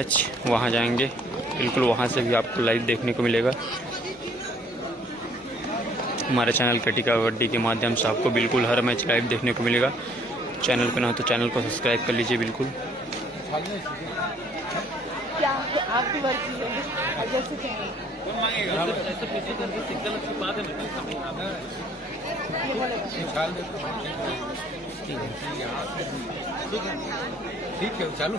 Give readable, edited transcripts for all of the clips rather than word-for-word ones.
Match वहाँ जाएंगे, बिल्कुल वहाँ से भी आपको लाइव देखने को मिलेगा। हमारे चैनल कटी कबड्डी के माध्यम से आपको बिल्कुल हर मैच लाइव देखने को मिलेगा। चैनल पे ना हो तो चैनल को सब्सक्राइब कर लीजिए बिल्कुल। ठीक है चालू।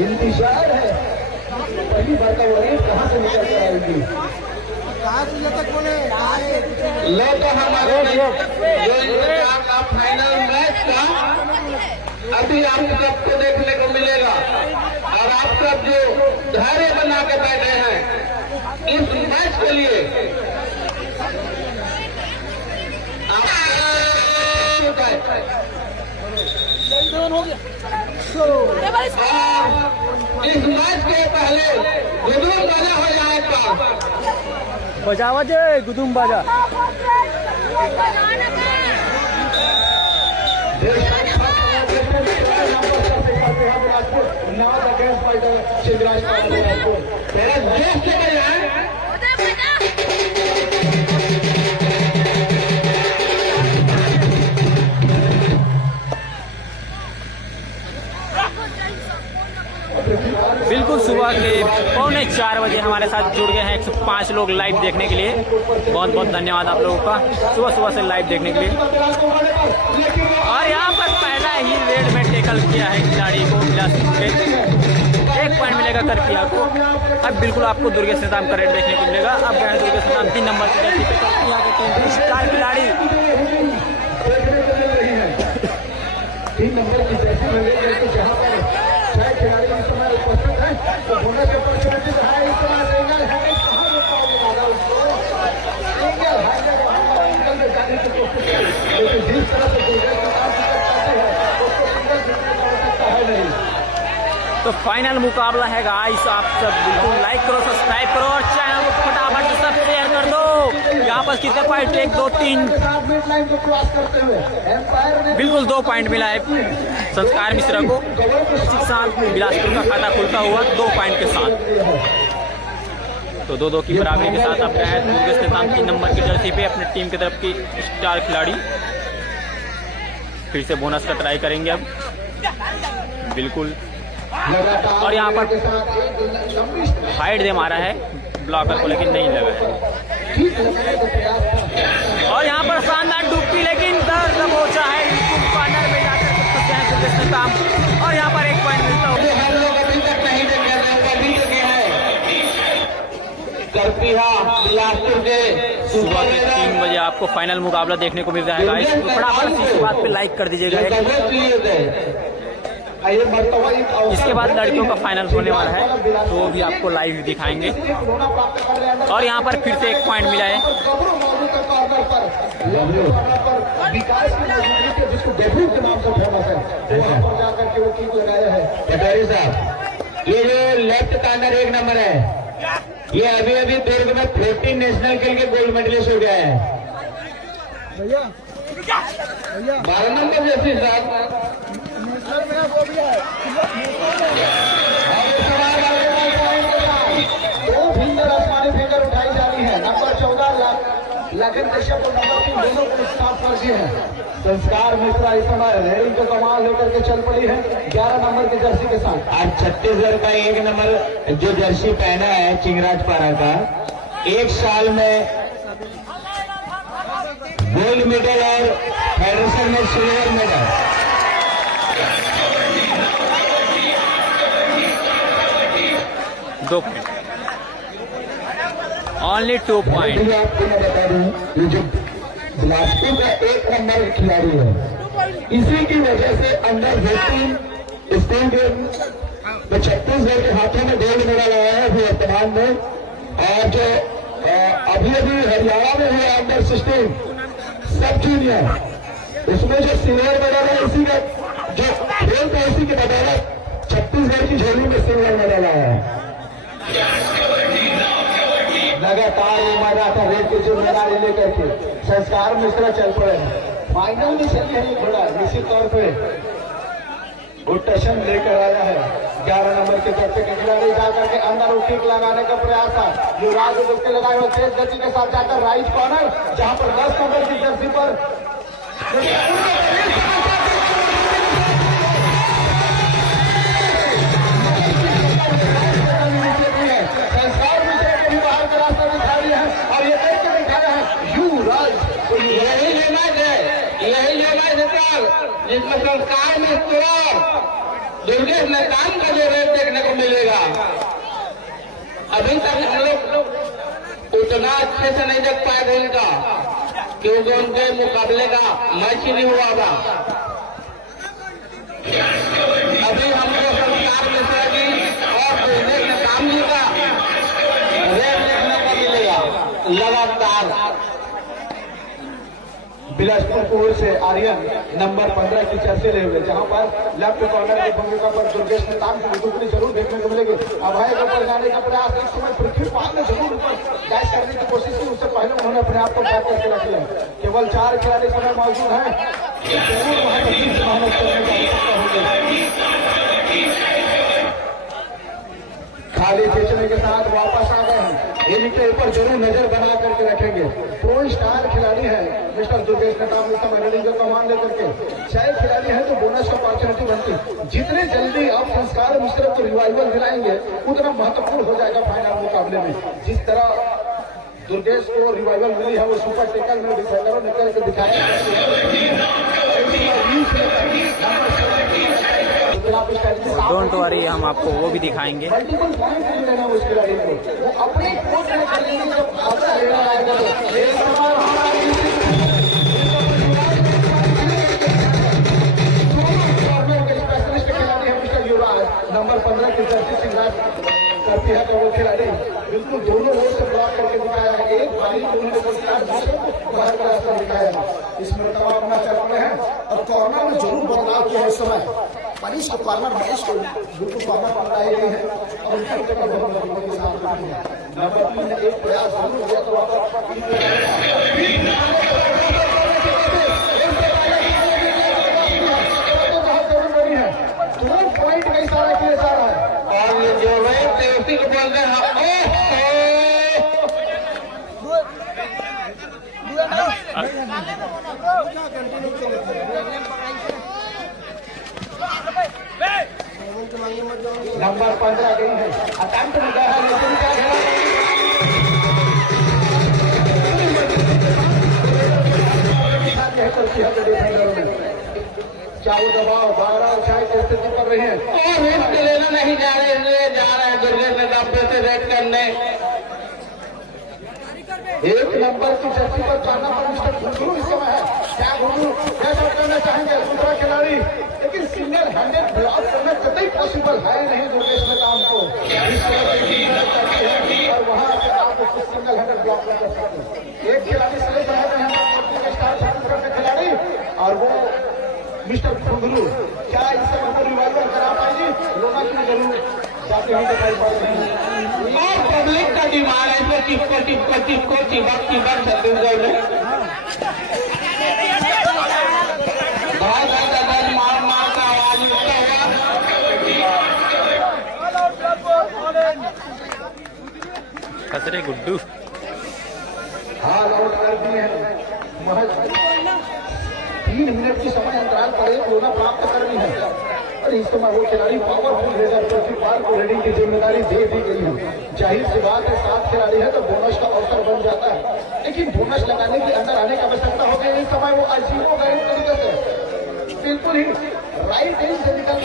इंतजार है पहली बार का वो कहाँ से निकल कर आएगी। लो तो हमारे का फाइनल मैच का अभी आप सबको देखने को मिलेगा और आप सब जो धैर्य बना के बैठे हैं इस मैच के लिए इस मैच के पहले गुदुम बाजा हो जाएगा। बजावा जे गुदुम बाजा। बिल्कुल सुबह के 3:45 बजे हमारे साथ जुड़ गए हैं 105 लोग लाइव देखने के लिए। बहुत बहुत धन्यवाद आप लोगों का सुबह सुबह से लाइव देखने के लिए। और यहाँ पर पहला ही रेड में टैकल किया है खिलाड़ी को, 1 पॉइंट मिलेगा करपिया को। अब बिल्कुल आपको दुर्गेश नेताम का रेड देखने को मिलेगा। अब गए दुर्गेश नेताम 3 नंबर की जर्सी पे, करपिया के टीम की स्टार खिलाड़ी 3 नंबर की जर्सी मिलेगी जहाँ पर 6 खिलाड़ी इस समय उपस्थित हैं तो बोनस के अपॉर्चुनिटी है। इस समय रेंगल है कहाँ लगा उसको रेंगल है जाने की कोशिश है लेकिन जिस तरह से दुर्गेश नेताम की करते हैं उसको सिंगल सिंगल कर सकता है नहीं। तो फाइनल मुकाबला है गाइस। आप सब बिल्कुल लाइक करो, सब्सक्राइब करो और चैनल को फटाफट से सब शेयर कर दो। यहाँ पर कितने पॉइंट, 1 2 3 बिल्कुल 2 पॉइंट मिला है संस्कार मिश्रा को। 6 साल बिलासपुर का खाता खुलता हुआ 2 पॉइंट के साथ। तो 2-2 की बराबरी के साथ अब गए हैं दुर्गेश नेताम 3 नंबर की जर्सी पे अपनी टीम की तरफ की स्टार खिलाड़ी। फिर से बोनस का ट्राई करेंगे अब बिल्कुल। और यहाँ पर हाइड दे मारा है ब्लॉकर को लेकिन नहीं लगा है। और यहाँ पर शानदार डुबकी लेकिन दर्द पहुंचा है बिल्कुल कॉर्नर में जाकर फंसे हैं दुर्गेश नेताम। और यहाँ पर 1 पॉइंट मिलता है। सुबह के 3 बजे आपको फाइनल मुकाबला देखने को मिल जाएगा। इस फटाफट इस बात पे लाइक कर दीजिएगा। इसके बाद लड़कियों का फाइनल होने वाला है तो वो भी आपको लाइव दिखाएंगे। और यहाँ पर फिर से 1 पॉइंट मिला है। ये जो लेफ्ट कॉर्नर 1 नंबर है ये अभी अभी दुर्ग में 14 नेशनल खेल के गोल्ड मेडलिस्ट हो गया है। 12 नंबर जैसे फिंगर उठाई जानी है। नंबर 14 लखन कश्यप और नंबर 3 दोनों को स्टाफ कर दिए हैं। संस्कार मिश्रा इस समय रेडिंग को कमाल लेकर के चल पड़ी है 11 नंबर की जर्सी के साथ। आज छत्तीसगढ़ का 1 नंबर जो जर्सी पहना है चिंगराजपाड़ा का 1 साल में गोल्ड मेडल और फेडरेशन में सिल्वर मेडल। Only 2 point. आपको मैं बता दूं ये जो बिलासपुर का 1 नंबर खिलाड़ी है इसी की वजह से अंडर 18 स्टेट गेम में छत्तीसगढ़ के हाथों में गोल्ड मेडल आया है वर्तमान में। और जो अभी हरियाणा में हुआ अंडर 16 सब जूनियर उसमें जो सिल्वर मेडल है इसी का जो रेड की जिम्मेदारी लेकर के संस्कार मिश्रा चल पड़े हैं। फाइनल में चली है ये घोड़ा, निश्चित तौर पे गुड टशन लेकर आया है। 11 नंबर के दर्शक के खिलाड़ी जाकर के अंदर किक लगाने का प्रयास था। युवराज दुक्के लगाए हुए तेज गति के साथ जाकर राइट कॉर्नर, जहां पर 10 नंबर की जर्सी पर संस्कार मिश्रा को भी बाहर का रास्ता दिखा दिया है और ये देख के दिखाया है युवराज। यही मैच है, यही मैच है जिसमें संस्कार में दुर्गेश मैदान का जो रेट देखने को मिलेगा। अभी तक हम लोग उतना अच्छे से नहीं देख पाए थे इनका, क्योंकि उनके मुकाबले का मैच ही नहीं हुआ था। अभी हमको संस्कार मिश्रा की और दुर्गेश मैदान जी का रेट देखने को मिलेगा लगातार। बिलासपुर से आर्यन नंबर 15 की चर्चे ले हुए, जहां पर लेफ्ट कॉर्नर की भूमिका पर दुर्गेश नेतान की टुकड़ी जरूर देखने को मिलेगी। अभय के ऊपर जाने का प्रयास इस समय पृथ्वीपाल ने जरूर ऊपर डैश करने की कोशिश की, उससे पहले उन्होंने अपने आप को बैक करके रख लिया। केवल 4 खिलाड़ी समय मौजूद है, जरूर वहां पर मेहनत करने की आवश्यकता होगी। खाली खींचने के साथ वापस आ गए हैं, इनके ऊपर जरूर नजर बना करके रखेंगे। 2 स्टार खिलाड़ी है मिस्टर दुर्गेश नेतान, इस समय रेडिंग का कमान लेकर के 6 खिलाड़ी है तो बोनस का अपॉर्चुनिटी बनती। जितने जल्दी आप संस्कार मिश्रा को रिवाइवल दिलाएंगे उतना महत्वपूर्ण हो जाएगा फाइनल मुकाबले में। जिस तरह दुर्गेश को रिवाइवल मिली है वो सुपर टेकल में डिफेंडरों निकल के दिखाया। डोंट वरी, हम आपको वो भी दिखाएंगे। मल्टीपल पॉइंट नहीं लेना उस खिलाड़ी को, वो अपने कोच में खेलेंगे जब आपका लेना आएगा तो एक स्पेशलिस्ट खिलाड़ी है मिस्टर युवराज नंबर 15 की जर्सी सिंगार करती है तो वो खिलाड़ी बिल्कुल दोनों ओर से ब्लॉक करके दिखाया है। एक भाई उन्होंने बाहर का रास्ता दिखाया है। इसमें तमाम अपना चल रहे हैं और कॉर्नर में जरूर बदलाव किया है इस समय। मनीष को कॉर्नर मैच को बिल्कुल कॉर्नर बनाई गई है और उनकी जगह के साथ नंबर 3 ने एक प्रयास जरूर किया तो जरूरी है। 2 पॉइंट का इशारा किया जा रहा है और ये जो है उसी को बोलते हैं नंबर 15 गई है, अटेम्प्ट लगा है लेकिन क्या चाहे दबाव 12 चाहे की स्थिति कर रहे हैं और रेट लेना नहीं जा रहे हैं दुर्गेश नेतान से रेट करने। 1 नंबर की जर्सी पर जाना पर मिस्टर घुंगरू इस समय है। क्या घुंगरू कैसा करना चाहेंगे दूसरा खिलाड़ी, लेकिन सिंगल हैंडेड ब्लॉक करना कतई पॉसिबल है नहीं दुर्गेश नेतान को। और वहां से आप उसको सिंगल हैंडेड ब्लॉक कर सकते। एक खिलाड़ी सही बनाते हैं स्टार छत्तीसगढ़ के खिलाड़ी और वो मिस्टर घुंगरू। क्या इस समय को रिवाइवल करा पाएंगे? लोगों की जरूर जाते हुए दिखाई पड़ रही है और पब्लिक का डिमांड है इसमें चिपको चिपक छत्तीसगढ़ में बहुत ज्यादा मार का आवाज उठता हुआ। खतरे गुड्डू हाल आउट कर दिए हैं। महज 3 मिनट की समय अंतराल पर एक कोना प्राप्त करनी है और इस समय वो खिलाड़ी पावरफुल रेडर पृथ्वीपाल को रेडिंग की जिम्मेदारी दे दी गई है। जाहिर सी बात है 7 खिलाड़ी है तो बोनस का अवसर बन जाता है, लेकिन बोनस लगाने के अंदर आने की आवश्यकता हो गई। इस समय वो अजीबो गरीब तरीके से बिल्कुल ही राइट एंड से निकल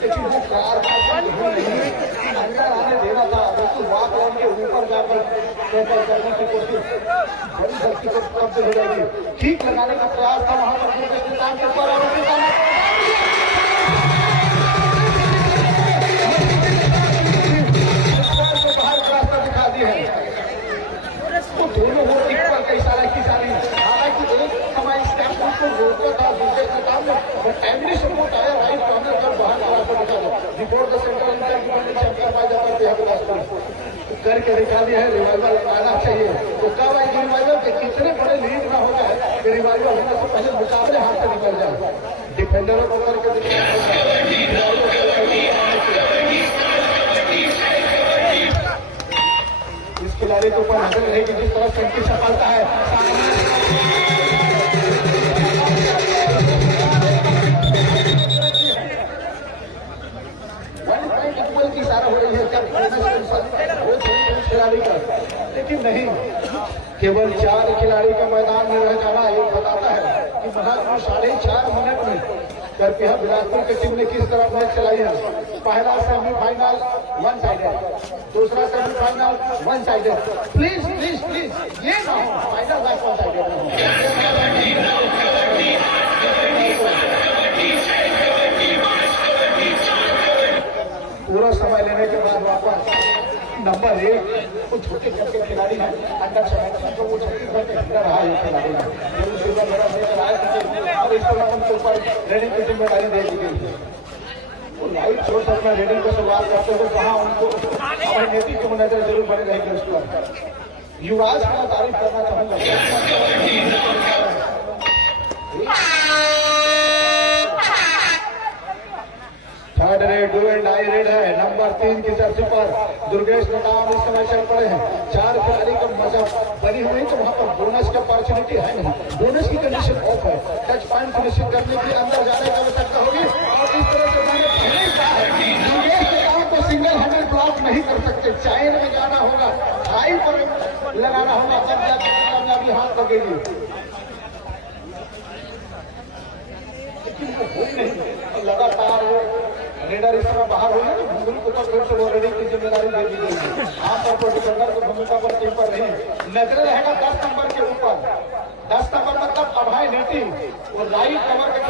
लेकिन वो अंदर आने देना था, बिल्कुल वाक लाइन के ऊपर जाकर टैकल करने की कोशिश बड़ी गलती को कब्जे हो जाएगी। ठीक लगाने का प्रयास था वहां पर के ऊपर बाहर का रास्ता दिखा दिया है तो दोनों वो इक्वल का इशारा की जा रही है। हालांकि एक समय स्टेप को रोका था दूसरे के सामने एमिनेशन को आया राइट कॉर्नर कर बाहर का रास्ता दिखा दो बिफोर द सेंटर इंटर की चैंपियन पाया जाता है। करके दिखा दिया है। रिवाइवल आना चाहिए। तो कब आएगी रिवाइवल के कितने बड़े लीड ना हो जाए कि रिवाइवल होने से पहले मुकाबले हाथ से निकल जाए। डिफेंडरों को करके इस खिलाड़ी के ऊपर नजर रहेगी जिस तरह से इनकी सफलता है। की इशारा हो रही है खिलाड़ी का, लेकिन नहीं, केवल 4 खिलाड़ी का मैदान में रह जाना ये बताता है कि महज 4.5 मिनट में करके बिलासपुर की टीम ने किस तरह मैच चलाई है। पहला सेमीफाइनल 1 साइडेड, दूसरा semifinal 1 sided. Please please please ये ना हो फाइनल मैच 1 साइडेड ना हो। पूरा समय लेने के बाद वापस नंबर 1 कुछ छोटे छोटे खिलाड़ी हैं अंडर 17 तो वो छत्तीसगढ़ के अंदर रहा है खिलाड़ी है और इस पर उनके ऊपर रेडिंग की जिम्मेदारी दे दी गई है। वो लाइव छोड़ कर अपना रेडिंग को शुरुआत करते हुए कहा उनको हमारे नेतृत्व में नजर जरूर बनी रहेगी। उस पर युवराज का तारीफ करना चाहूंगा। Third red do and I read है। नंबर 3 की जर्सी पर दुर्गेश नेताम इस समय चल पड़े हैं। 4 खिलाड़ी का मजा बनी हुई तो वहां पर बोनस की अपॉर्चुनिटी है नहीं, बोनस की कंडीशन ऑफ है। टच पॉइंट सुनिश्चित करने के लिए अंदर जाने की आवश्यकता होगी और इस तरह से मैंने पहले कहा है दुर्गेश नेताम को सिंगल हैंडेड ब्लॉक नहीं कर सकते। चाइन में जाना होगा, हाई पर लगाना होगा, तब जाकर कामयाबी हाथ लगेगी। लेकिन वो हो नहीं, लगातार रेडर इस तरह बाहर हो गए तो भूगुल को फिर से वो रेडिंग की जिम्मेदारी दे दी गई है। आमतौर पर डिफेंडर की भूमिका पर टीम पर नहीं नजर रहेगा 10 नंबर के ऊपर। 10 नंबर मतलब अभय नेटी और लाइट कवर के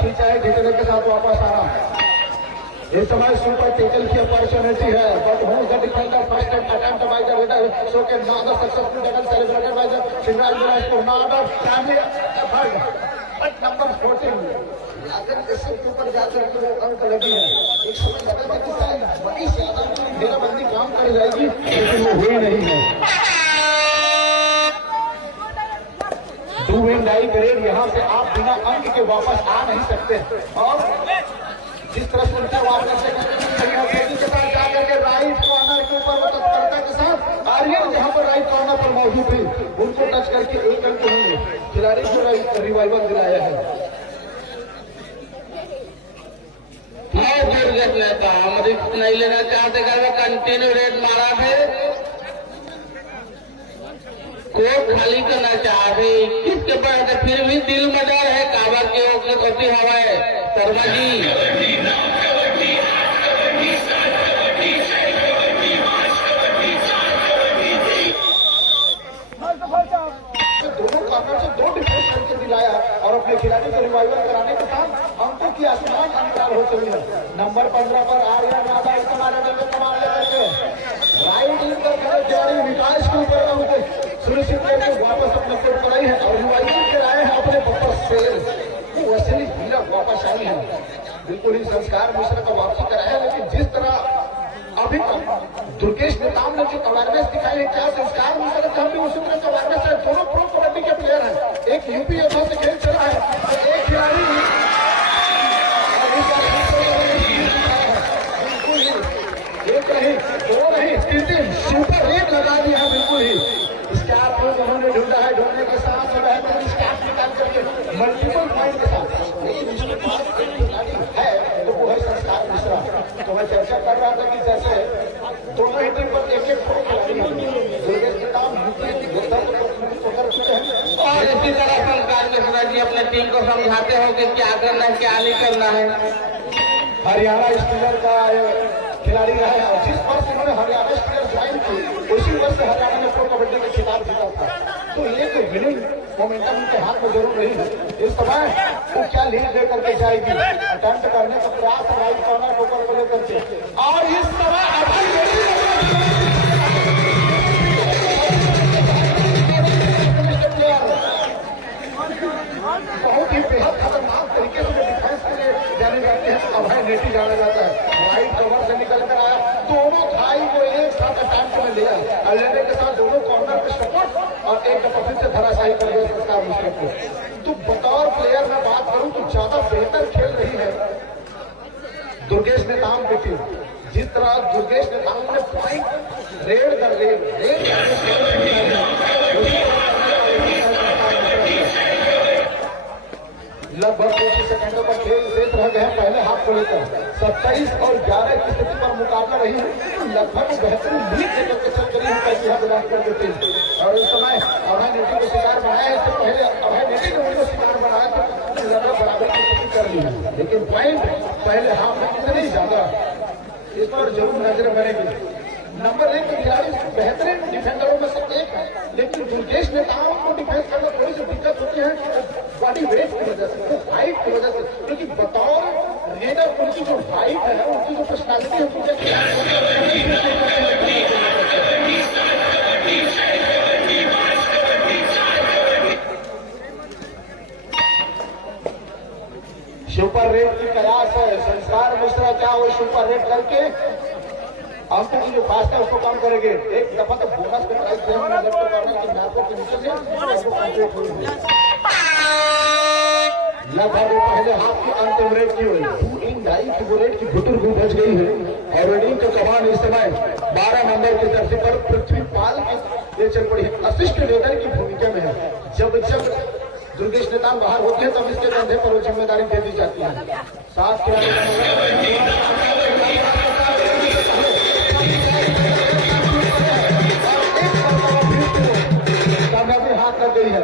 खींचा है, जीतने के साथ वापस आना। इस समय सुपर टेकल की अपॉर्चुनिटी है but who the defender first attempt by the raider so के not successful double celebrated by the Shivraj Bilaspur not family effort but number 14 अगर इसके ऊपर जाकर के वो अंक लगी है। एक समय लगा था कि शायद बड़ी से घेराबंदी काम कर जाएगी लेकिन वो हुई नहीं है। डू एंड डाई ग्रेड यहाँ से आप बिना अंक के वापस आ नहीं सकते और जिस तरह से उनका वापस के साथ जाकर के राइट कॉर्नर के ऊपर तत्परता के साथ आर्यन जहां पर राइट कॉर्नर पर मौजूद थे उनको टच करके 1 अंक उन्होंने खिलाड़ी को रिवाइवल दिलाया है। हम रिस्क नहीं लेना चाहते, कंटिन्यू रेड मारा है, कोर्ट खाली करना चाहते 21 के बाद फिर भी दिल मजार है काबा के होती हवा है। शर्मा जी दोनों कॉर्नर से 2 डिफेंस करके दिलाया और अपने खिलाड़ी को रिवाइवल कराने के साथ अंकों की आसमान अंतराल हो चुकी है। नंबर 15 पर आर्यन राजा इस्तेमाल करके राइट इन पर खिलाड़ी विकास के ऊपर उनको सुनिश्चित करके वापस अपने कोर्ट कराई है और रिवाइवल कराए हैं अपने बपर से वो वैसे ही भीड़ वापस आई है। बिल्कुल ही संस्कार मिश्र का वापसी कराया लेकिन जिस तरह अभी दुर्गेश नेताम ने जो अवेयरनेस दिखाई है क्या संस्कार मिश्र हम भी उसी तरह का अवेयरनेस है। दोनों प्रो कबड्डी के प्लेयर हैं, एक यूपी एफ से खेल चल रहा है, एक खिलाड़ी एक रही 2 रही 3 सुपर रेट लगा दिया है। बिल्कुल ही स्टाफ को उन्होंने ढूंढा है, ढूंढने के साथ स्टाफ निकाल करके मल्टीपल पॉइंट के साथ है तो वो है संस्कार मिश्रा। तो मैं चर्चा कर रहा था कि जैसे दोनों ही टीम पर एक प्रो खिलाड़ी और इसी तरह संस्कार मिश्रा जी अपने टीम को समझाते हो कि क्या करना है क्या नहीं करना है। हरियाणा स्टीलर का खिलाड़ी रहा है और जिस वर्ष उन्होंने हरियाणा स्टीलर ज्वाइन की उसी वर्ष हरियाणा ने प्रो कबड्डी का खिताब जीता था। तो एक विनिंग मोमेंटम उनके हाथ में जरूर रही है। इस समय वो क्या लीड लेकर के जाएगी, अटेम्प्ट करने का प्रयास राइट कॉर्नर ऊपर को लेकर के और इस समय बहुत ही बेहद खतरनाक तरीके से डिफेंस के लिए और लेने के साथ दोनों कॉर्नर पे सपोर्ट और एक दफा फिर से धराशायी कर दिया संस्कार मिश्रा को। तो बतौर प्लेयर में बात करूं तो ज्यादा बेहतर खेल रही है दुर्गेश नेताम की टीम। जिस तरह दुर्गेश नेताम ने पॉइंट रेड कर लगभग 20 सेकंडों का खेल शेष रह गए हैं पहले हाफ को लेकर। 27 और 11 की स्थिति पर मुकाबला रही है। लगभग बेहतरीन लीड लेकर के चल रही है कैसी है बिलासपुर की टीम। और इस समय अभय नेटी को शिकार बनाया, इससे पहले अभय नेटी ने उनको शिकार बनाया तो लगभग बराबर की स्थिति कर ली है। लेकिन पॉइंट पहले हाफ में इतनी ज्यादा, इस पर जरूर नजर बनेगी। नंबर 1 के खिलाड़ी बेहतरीन डिफेंडरों में से एक है, लेकिन दुर्गेश नेताओं को डिफेंस करने में थोड़ी सी दिक्कत होती है बॉडी वेट की वजह से, हाइट की वजह से। क्योंकि बतौर रेडर उनकी जो हाइट है, उनकी जो पर्सनैलिटी सुपर रेट की कयास है। संस्कार मिश्रा क्या वो सुपर रेट करके अंकों की जो फास्ट है उसको कम करेंगे। एक दफा तो बोनस का प्राइस की मैपों के नीचे से लगभग पहले हाथ की अंतिम रेट की हुई 2 इन ढाई की वो रेट की घुटुर भी बच गई है। और रेडिंग का कमान इस समय 12 नंबर की धरती पर पृथ्वीपाल की ये चल पड़ी है, असिस्ट रेडर की भूमिका में है। जब जब दुर्गेश नेताम बाहर होते हैं तब इसके कंधे पर वो जिम्मेदारी दे दी जाती है। 7 खिलाड़ी हाथ लग गई है।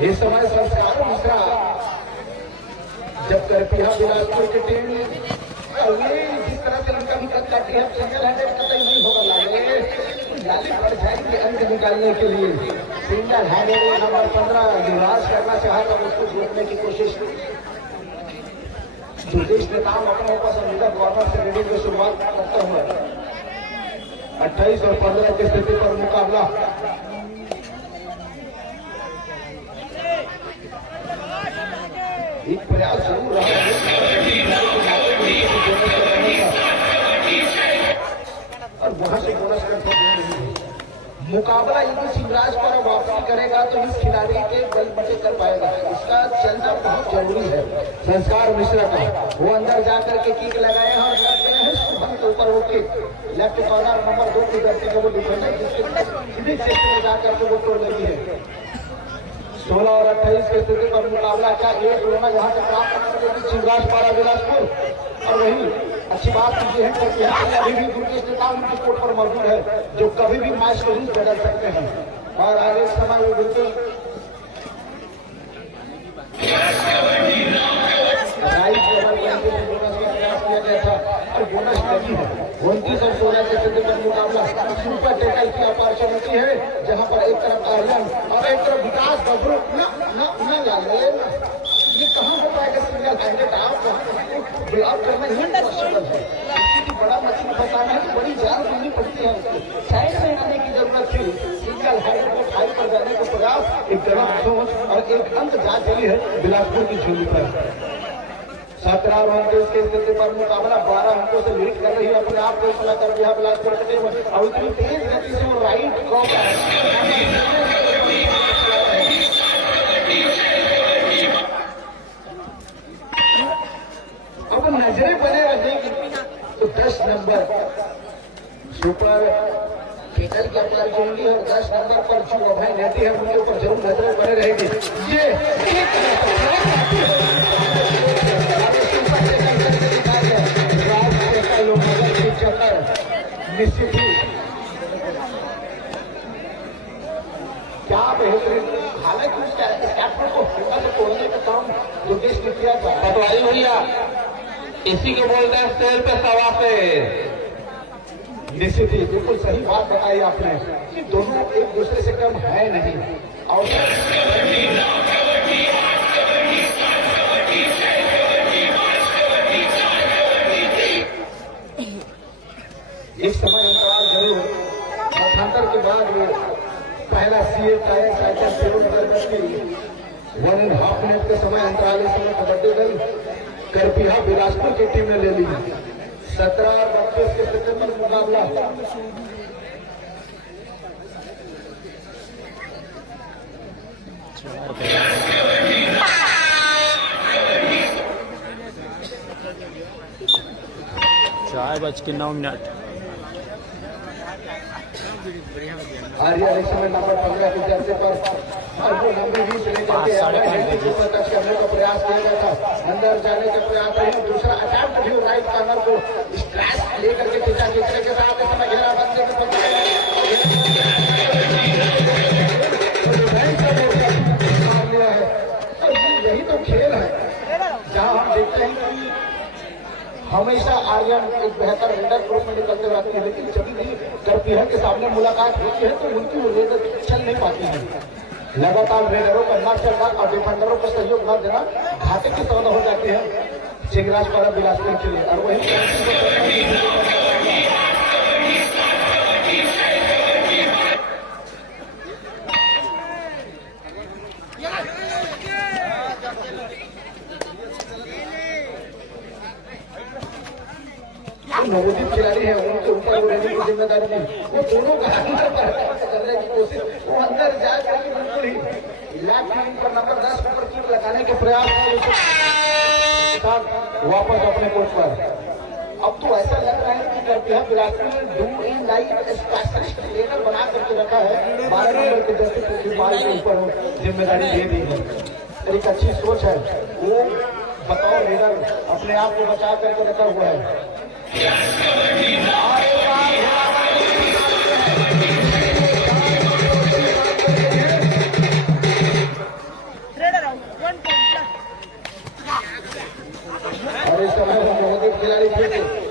इस समय संस्कार मिश्रा जब करपिया बिलासपुर की टीम जिस तरह से उनका भी करती है सिंगल हैंडेड कतई नहीं होगा लाली पड़ जाएगी अंक निकालने के लिए। सिंगल हैंडेड नंबर 15 युवराज करना चाहा तब उसको रोकने की कोशिश दुर्गेश नेताम अपने पसंदीदा कॉर्नर से रीडिंग की शुरुआत करते हुए 28 और 15 की स्थिति पर मुकाबला। एक प्रयास जरूर रहा और वहां से बोनस का मुकाबला यदि शिवराज पर वापसी करेगा तो इस खिलाड़ी के बल बचे कर पाएगा। इसका चलना बहुत जरूरी है। संस्कार मिश्रा का वो अंदर जाकर के किक लगाए हैं और लग गए हैं शुभम के ऊपर वो किक लेफ्ट कॉर्नर नंबर 2 की धरती का वो डिफेंडर जिसके सीधे क्षेत्र में जाकर के वो तोड़ लगी है। 16 और 28 की स्थिति पर मुकाबला क्या एक रोना यहाँ से प्राप्त करने शिवराज पारा बिलासपुर। और वही अच्छी बात ये है कि अभी भी दुर्गेश नेताम उनकी कोर्ट पर मौजूद है जो कभी भी मैच को रूप बदल सकते हैं। और आगे समय में बिल्कुल किया गया था और बोनस लगी है। 29 और 16 के स्थिति पर मुकाबला सुपर टैकल की अपॉर्चुनिटी है जहां पर एक तरफ आर्यन और एक तरफ विकास बबरू ये कहाँ हो पाएगा सिंगल हैंडेड आप ब्लॉक करना ही पॉसिबल है। क्योंकि बड़ा मछली फंसाना है तो बड़ी जान करनी पड़ती है। साइड में आने की जरूरत थी। सिंगल हैंडेड को फाइट पर जाने का प्रयास एक गलत सोच और एक अंक जा चली है बिलासपुर की झोली पर। 17 और 29 की स्थिति पर मुकाबला 12 अंकों से लीड कर रही है अपने आप को फैसला कर दिया बिलासपुर की टीम। और इतनी तेज गति से वो राइट अब नजरें बने रहेगी तो 10 नंबर सुपर केटल की अपॉर्चुनिटी और 10 नंबर पर जो अभय नेटी है उनके ऊपर जरूर नजरें बने रहेगी। ये निश्चित ही क्या बेहतरीन, हालांकि उस कैप्टन को हिम्मत से तोड़ने का काम दुर्गेश ने किया था। पटवारी भैया इसी को बोलते हैं शेर पे सवा पे। निश्चित ही बिल्कुल सही बात बताई आपने कि दोनों एक दूसरे से कम है नहीं। और एक समय अंतराल जरूर मठांतर के बाद वो पहला सीए टायर साइकिल शुरू करके 1.5 मिनट के समय अंतराल इस समय कबड्डी दल करपिहा बिलासपुर की टीम ने ले ली 17 और 32 के सेकंड मुकाबला। चार बज के 9 मिनट। आर्या इस समय नंबर 15 के जर्सी पर और वो नंबर 20 लेकर के टच करने का प्रयास किया गया था, अंदर जाने का प्रयास है। दूसरा अटैम्प्ट भी राइट कॉर्नर को स्क्रैच लेकर के खींचा खींचने के साथ इस समय घेरा बंदे को मार लिया है। और यही तो खेल है जहां हम देखते हैं कि हमेशा आर्यन एक बेहतर रेडर ग्रुप में निकलते रहते हैं, लेकिन जब भी करपिहा के सामने मुलाकात होती है तो उनकी वो रेडर चल नहीं पाती है। लगातार रेडरों का न चलना और डिफेंडरों को सहयोग न देना घाटे की सौदा हो जाती है चिंगराजपाड़ा बिलासपुर के लिए। और वही नवोदित खिलाड़ी है उनके ऊपर वो रहने की जिम्मेदारी नहीं, वो दोनों का अंदर करने की कोशिश, वो अंदर जाकर के बिल्कुल ही लैग टीम पर नंबर 10 पर कीप लगाने के प्रयास में वापस अपने कोर्ट पर। अब तो ऐसा लग रहा है कि करपिहा बिलासपुर ने do in life specialist trainer बना करके रखा है, 12 नंबर के जैसे के ऊपर जिम्मेदारी दे दी है। एक अच्छी सोच है, वो बतौर लीडर अपने आप को बचा करके रखा हुआ है। और इस समय नवोदित खिलाड़ी थे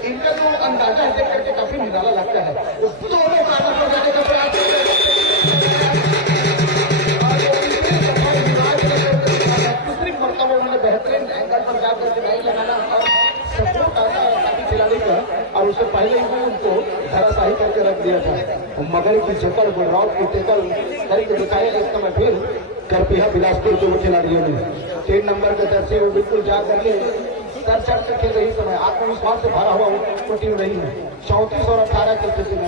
इनका जो अंदाजा देख करके काफी निराला लगता है। दोनों कारणों पर जाने का प्रयास दूसरी मरतबा उन्होंने बेहतरीन एंगल पर जाकर के राइट लगाना और सपोर्ट आना खिलाड़ी का, और उससे पहले ही वो उनको धराशाही करके रख दिया था। मगर की जकड़ गुजरात की टेकल करके दिखाएगा इस समय फिर करपिहा बिलासपुर के वो खिलाड़ियों ने 3 नंबर के जर्सी वो बिल्कुल जा करके सर चढ़ के खेल रही समय आत्मविश्वास से भरा हुआ वो टीम रही है। 34 और 18 की स्थिति में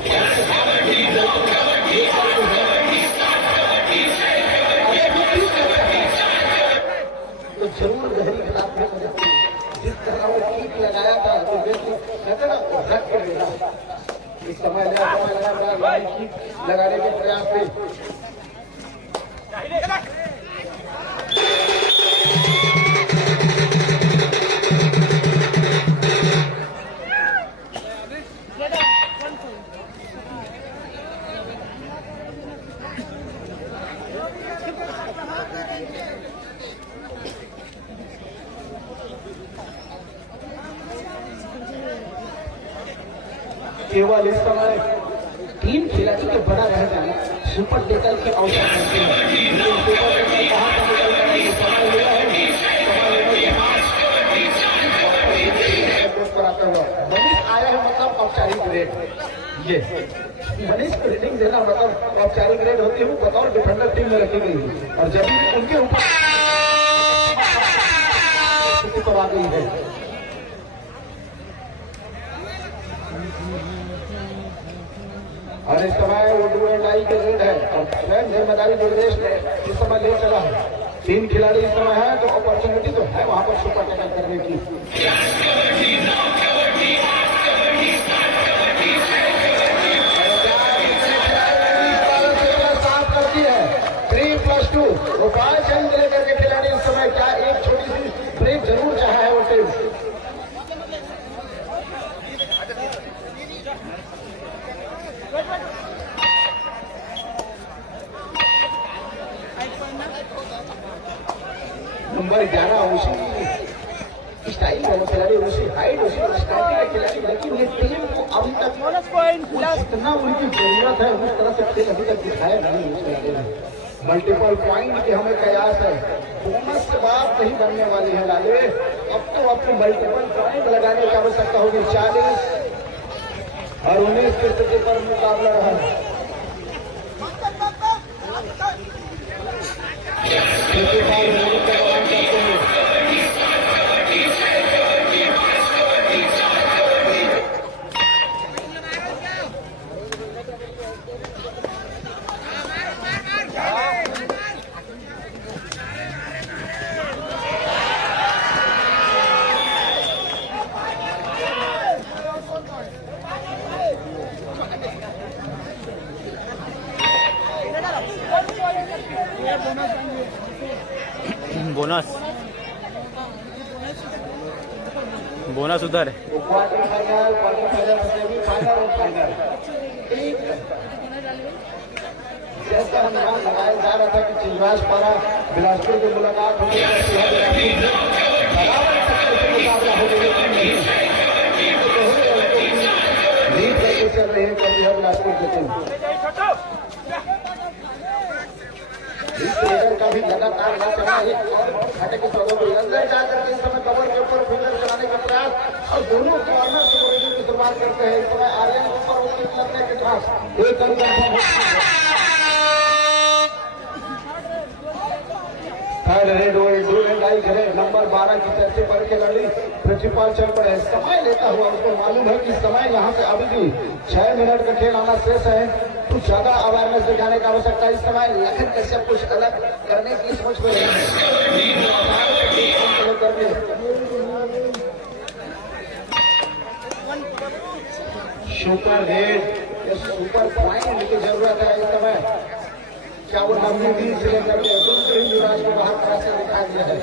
तो जरूर गहरी खिलाफ जिस तरह वो कीप लगाया था तो रख कर देना इस समय कीप लगाने के प्रयास थे। केवल इस समय 3 खिलाड़ी के बड़ा रह जाना सुपर टेकल के अवसर मिलते हैं, लेकिन सुपर टेकल कहाँ से निकलता है ये समय लेना है। पर आता हुआ मनीष आया है, मतलब औपचारिक रेड, ये मनीष को रेटिंग देना मतलब औपचारिक रेड होती है, वो बतौर डिफेंडर टीम में रखी गई है और जब भी उनके ऊपर स्थिति पर आ गई है। और इस समय वो डू एंड डाई के रेड है और स्वयं जिम्मेदारी निर्देश ने इस समय ले चला है। 3 खिलाड़ी इस समय है तो अपॉर्चुनिटी तो है वहां पर सुपर टैकल करने की। साफ करती है 3+2 गोपाल चंद लेकर के खिलाड़ी इस समय क्या एक छोटी सी ब्रेक जरूर चाहा है वो टीम। नंबर 11 उसी स्टाइल का खिलाड़ी, उसी हाइट उसी स्टाइल का खिलाड़ी, लेकिन ये टीम को अभी तक जितना उनकी जरूरत है उस तरह से खेल अभी तक दिखाया नहीं उस खिलाड़ी ने। मल्टीपल पॉइंट की हमें कयास है, बोनस से बात नहीं बनने वाली है लाले। अब तो आपको मल्टीपल पॉइंट लगाने की आवश्यकता होगी। 40 और 19 की स्थिति पर मुकाबला रहा है। बोनस बोनस उधर है। क्वार्टर फाइनल, सेमीफाइनल और फाइनल। जैसा अनुमान लगाया जा रहा था कि चिलराज पारा बिलासपुर की मुलाकात होगी, मुकाबला हो लीड करके चल रहे हैं कभी बिलासपुर के टीम का भी लगातार ना चला है। घाटे के चौदह अंदर जाकर के इस समय कवर के ऊपर फिल्डर चलाने का प्रयास और दोनों कॉर्नर से बॉलिंग की शुरुआत करते हैं। इस समय आर्यन के ऊपर विकेट लगने के साथ एक रन थर्ड रेड लाई घरे नंबर 12 की चर्चे पर खिलाड़ी प्रिंसिपल चल पड़े। समय लेता हुआ उसको मालूम है कि समय यहाँ पे अभी भी 6 मिनट का खेल आना शेष है, कुछ ज्यादा अवेयरनेस दिखाने की आवश्यकता है। इस समय लखन कश्यप कुछ अलग करने की सोच में है। सुपर रेड सुपर पॉइंट की जरूरत है इस समय। क्या वो लंबी लीड से लेकर के दूसरे युवराज को बाहर तरह से दिखा दिया है।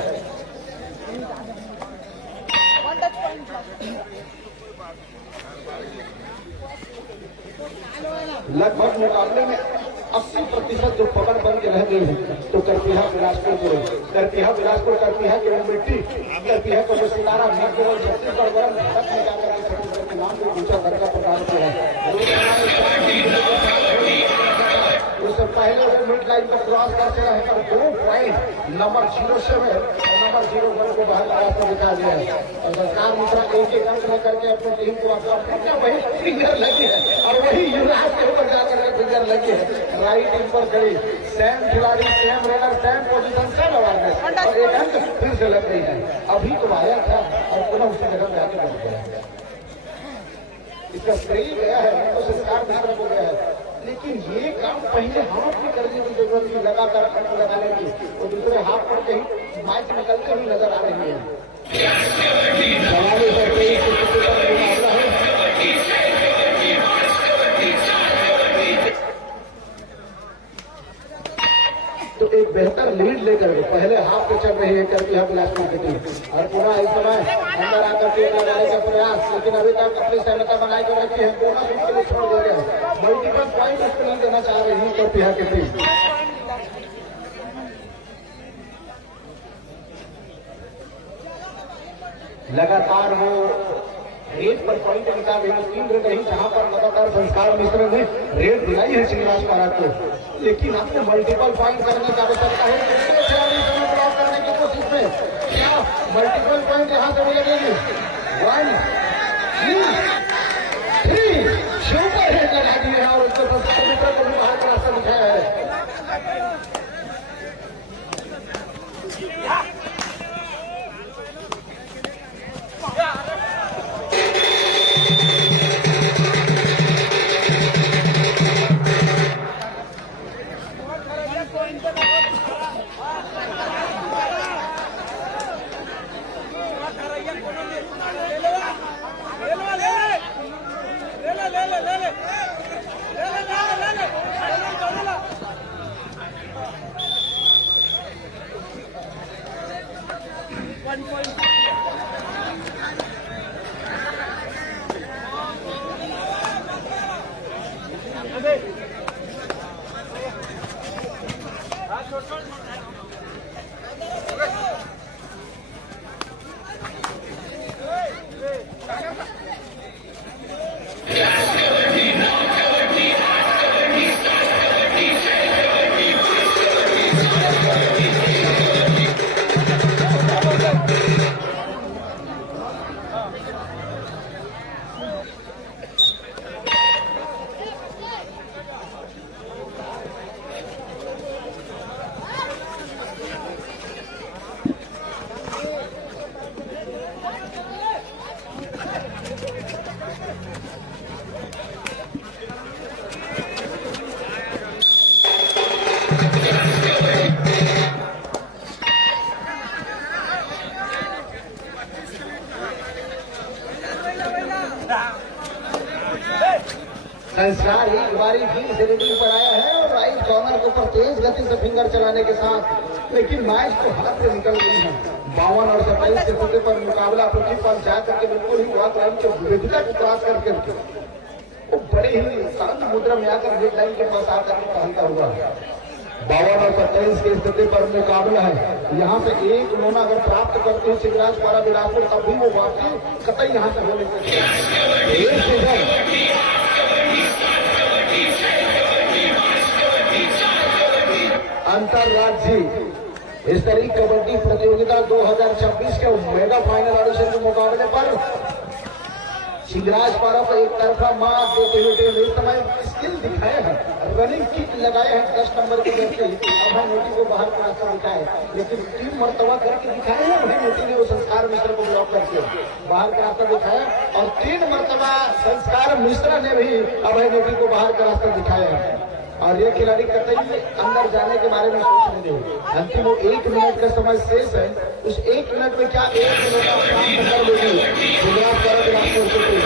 लगभग मुकाबले में 80% जो पकड़ बन के रह गई है तो करपीहा बिलासपुर की मिट्टी करपीहा को सितारा न केवल छत्तीसगढ़ वरन भारत में जाकर के छत्तीसगढ़ के नाम को ऊंचा दर्जा प्रदान किया है। पहले वो मिड लाइन पर क्रॉस करते रहे पर 2 पॉइंट नंबर 07 और नंबर 01 को बाहर रास्ता दिखा दिया है। और सरकार मिश्रा एक अंक में करके अपनी टीम को अपना वही फिंगर लगी है और वही युवराज के ऊपर जाकर के फिंगर लगी है। राइट इन पर खड़ी सेम खिलाड़ी same runner same position same awareness और एक अंक फिर से लग गई है। अभी तो आया था और पुनः उसी जगह में आके बैठ गया। इसका श्रेय गया है तो सरकार मिश्रा को गया है, लेकिन ये काम पहले हाथ में करने की जरूरत थी लगातार अंक लगाने की। और दूसरे हाथ पर कहीं मैच निकलते हुए नजर आ रही है। तो एक बेहतर लीड लेकर पहले हाफ पे चल रही है करपीहा बिलासपुर की टीम और पूरा इस समय अंदर आकर के लगाने का प्रयास, लेकिन अभी तक अपनी सहमता बनाई कर रखी है। बोनस उसके लिए छोड़ दे रहे हैं, मल्टीपल पॉइंट उसको नहीं देना चाह रही है करपीहा की टीम। लगातार वो रेड पर पॉइंट निकाल रही है। 3 रन रही जहां पर लगातार संस्कार मिश्र ने रेड दिलाई है श्रीनिवास पारा को, लेकिन आपको मल्टीपल पॉइंट करने की आवश्यकता है। ब्लॉक करने की कोशिश में क्या मल्टीपल पॉइंट यहां से मिलेगी? 1 2 3 सुपर हिट लगा दी है और उसको संस्कार मिश्र को भी बाहर का रास्ता दिखाया है। संस्कार एक बारी फिर से रेटिंग पर आया है और राइट कॉर्नर के ऊपर तेज गति से फिंगर चलाने के साथ, लेकिन मैच तो हाथ से निकल गई है। 52 और 27 के सतह पर मुकाबला पृथ्वी पर जाकर के बिल्कुल ही वॉक लाइन के विविधता को क्रॉस करके वो बड़े ही शांत मुद्रा में आकर रेड लाइन के पास आकर के पहुंचा हुआ है। 52 और 27 के स्थिति पर मुकाबला है। यहाँ से एक मोना अगर प्राप्त करते हैं शिवराज पारा बिलासपुर, तब भी वो वापसी कतई यहाँ से हो नहीं सकती। अंतरराज्यीय स्तरीय कबड्डी प्रतियोगिता 2026 के मेगा फाइनल ऑडिशन के मुकाबले पर शिवराज पारा को एक तरफा मात देते हुए टीम इस समय स्किल दिखाए हैं, रनिंग किक लगाए हैं 10 नंबर के व्यक्ति अभय मोती को बाहर का रास्ता दिखाए, लेकिन टीम मर्तबा करके दिखाए हैं। अभय मोती ने वो संस्कार मिश्रा को ब्लॉक करके बाहर का रास्ता दिखाया और 3 मर्तबा संस्कार मिश्रा ने भी अभय मोती को बाहर का रास्ता दिखाया है। और ये खिलाड़ी कतई अंदर जाने के बारे में सोच रहे थे। अंतिम 1 मिनट का समय शेष है, उस 1 मिनट में क्या 1 मिनट का काम कर लेगी गुजरात पारा बिलासपुर की टीम।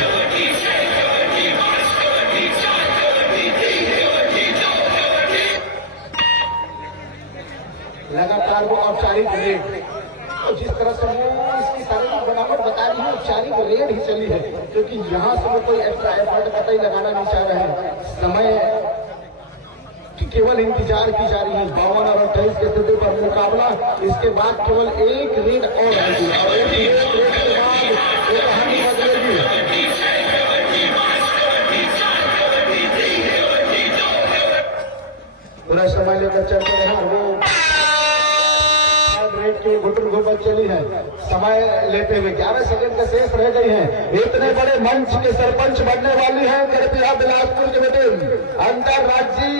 लगातार वो औपचारिक रेड, और जिस तरह से वो इसकी सारी बनावट बता रही है, औपचारिक रेड ही चली है, क्योंकि यहाँ से वो कोई एक्स्ट्रा एफर्ट कतई लगाना नहीं चाह रहे हैं। समय केवल इंतजार की जा रही है। 52 और 28 के स्थिति पर मुकाबला, इसके बाद केवल एक रेड और रहेगी और एक रेड के बाद ये कहानी बदलेगी। पूरा समय लेकर चलते हैं, वो रेड की घुटन घुटन चली है। समय लेते हुए 11 सेकंड का शेष रह गई है। इतने बड़े मंच के सरपंच बनने वाली है कृपया बिलासपुर की टीम। अंतरराज्यीय